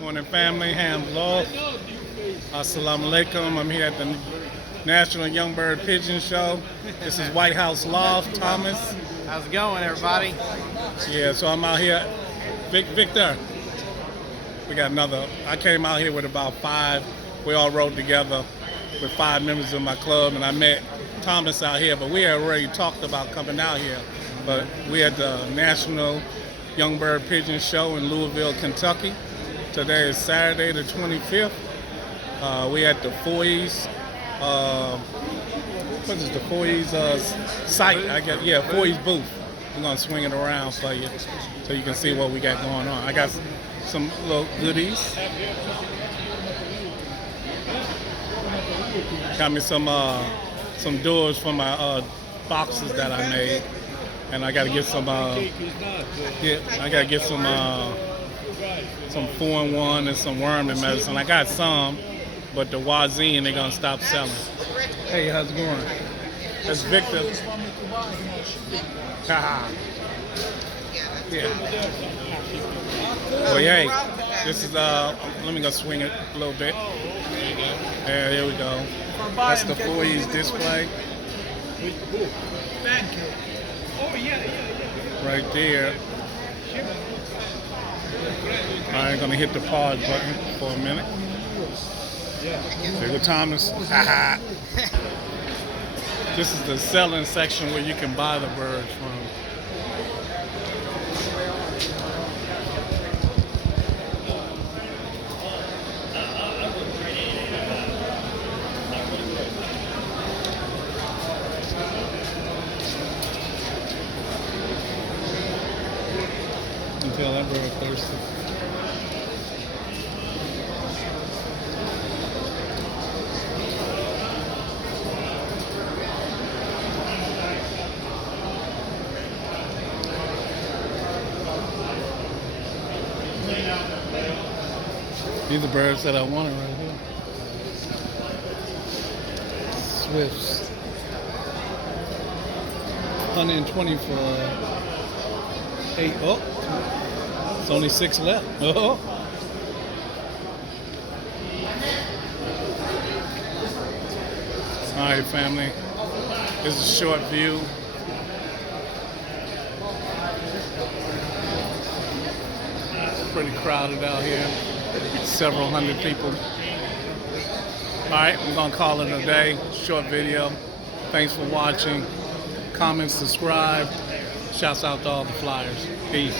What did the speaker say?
Morning, family. Hands off. Assalamu alaikum. I'm here at the National Young Bird Pigeon Show. This is White House Loft, Thomas. How's it going, everybody? Yeah, so I'm out here. Victor. We got another. I came out here with about 5. We all rode together with 5 members of my club, and I met Thomas out here, but we had already talked about coming out here. But we had the National Young Bird Pigeon Show in Louisville, Kentucky. Today is Saturday the 25th. We at the Foy's, what is the Foy's site? I guess, yeah, Foy's booth. We're gonna swing it around for you so you can see what we got going on. I got some little goodies. Got me some doors for my boxes that I made, and I gotta get some. I gotta get some 4-in-1 and some worming medicine. I got some, but the Wazine they're gonna stop selling. Hey, how's it going? That's Victor. Haha. Yeah. Well, hey, this is let me go swing it a little bit. Yeah, there we go. That's the Foy's display. Right there. I'm gonna hit the pause button for a minute. Say what Thomas. This is the selling section where you can buy the birds from. Until that bird thirsty. These are birds that I wanted right here. Swifts. 120 for 8. Oh, it's only 6 left. Oh. All right, family. This is a short view. It's pretty crowded out here. Several hundred people. All right, we're gonna call it a day. Short video. Thanks for watching. Comment, subscribe. Shouts out to all the flyers. Peace.